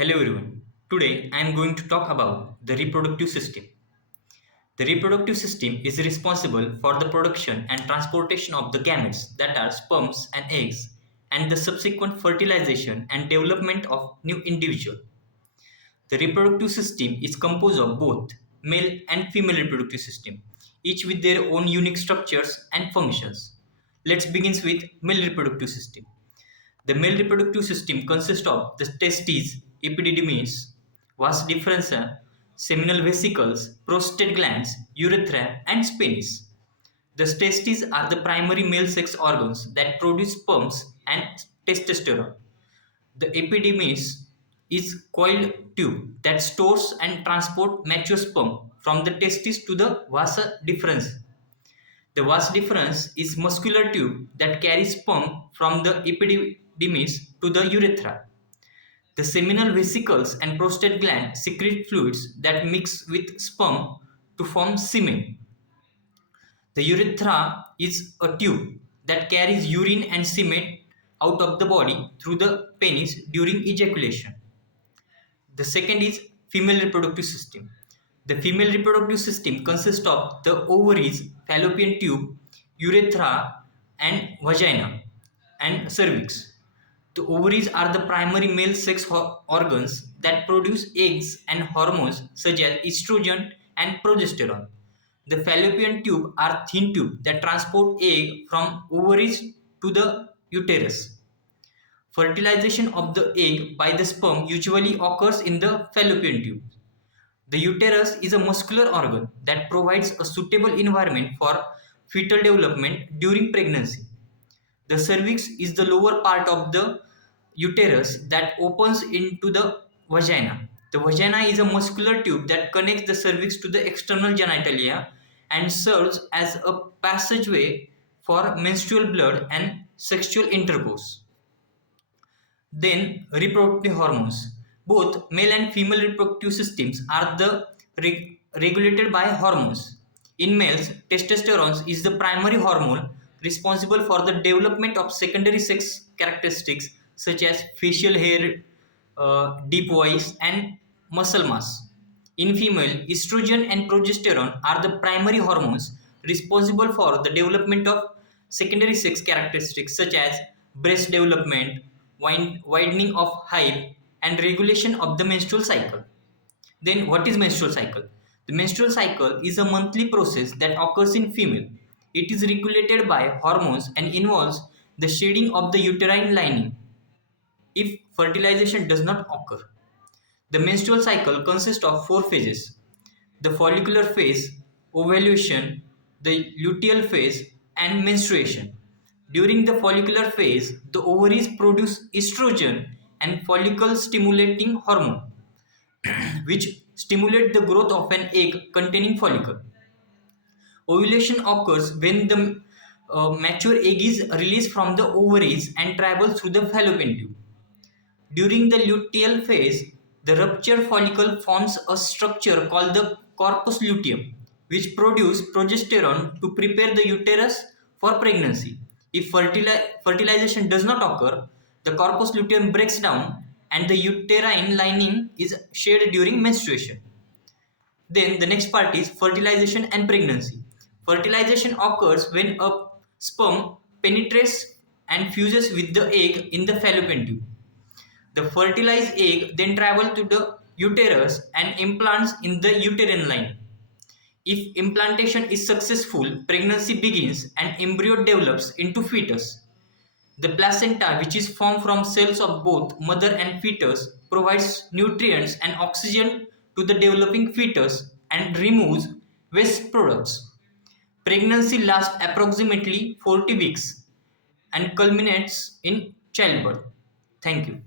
Hello everyone. Today I am going to talk about the reproductive system. The reproductive system is responsible for the production and transportation of the gametes, that are sperms and eggs, and the subsequent fertilization and development of new individual. The reproductive system is composed of both male and female reproductive system, each with their own unique structures and functions. Let's begin with male reproductive system. The male reproductive system consists of the testes, epididymis, vas deferens, seminal vesicles, prostate glands, urethra, and penis. The testes are the primary male sex organs that produce sperms and testosterone. The epididymis is coiled tube that stores and transports mature sperm from the testis to the vasa deferens. The vas deferens is muscular tube that carries sperm from the epididymis to the urethra. The seminal vesicles and prostate gland secrete fluids that mix with sperm to form semen. The urethra is a tube that carries urine and semen out of the body through the penis during ejaculation. The second is female reproductive system. The female reproductive system consists of the ovaries, fallopian tube, urethra, and vagina and cervix. The ovaries are the primary male sex organs that produce eggs and hormones such as estrogen and progesterone. The fallopian tube are thin tube that transport egg from ovaries to the uterus. Fertilization of the egg by the sperm usually occurs in the fallopian tube. The uterus is a muscular organ that provides a suitable environment for fetal development during pregnancy. The cervix is the lower part of the uterus that opens into the vagina. The vagina is a muscular tube that connects the cervix to the external genitalia and serves as a passageway for menstrual blood and sexual intercourse. Then reproductive hormones. Both male and female reproductive systems are regulated by hormones. In males, testosterone is the primary hormone responsible for the development of secondary sex characteristics such as facial hair, deep voice, and muscle mass. In female, estrogen and progesterone are the primary hormones responsible for the development of secondary sex characteristics such as breast development, widening of height, and regulation of the menstrual cycle. Then, what is menstrual cycle? The menstrual cycle is a monthly process that occurs in female. It is regulated by hormones and involves the shedding of the uterine lining if fertilization does not occur. The menstrual cycle consists of four phases: the follicular phase, ovulation, the luteal phase, and menstruation. During the follicular phase, the ovaries produce estrogen and follicle stimulating hormone, which stimulate the growth of an egg containing follicle. Ovulation occurs when the mature egg is released from the ovaries and travels through the fallopian tube. During the luteal phase, the ruptured follicle forms a structure called the corpus luteum, which produces progesterone to prepare the uterus for pregnancy. If fertilization does not occur, the corpus luteum breaks down and the uterine lining is shed during menstruation. Then the next part is fertilization and pregnancy. Fertilization occurs when a sperm penetrates and fuses with the egg in the fallopian tube. The fertilized egg then travels to the uterus and implants in the uterine line. If implantation is successful, pregnancy begins and embryo develops into fetus. The placenta, which is formed from cells of both mother and fetus, provides nutrients and oxygen to the developing fetus and removes waste products. Pregnancy lasts approximately 40 weeks and culminates in childbirth. Thank you.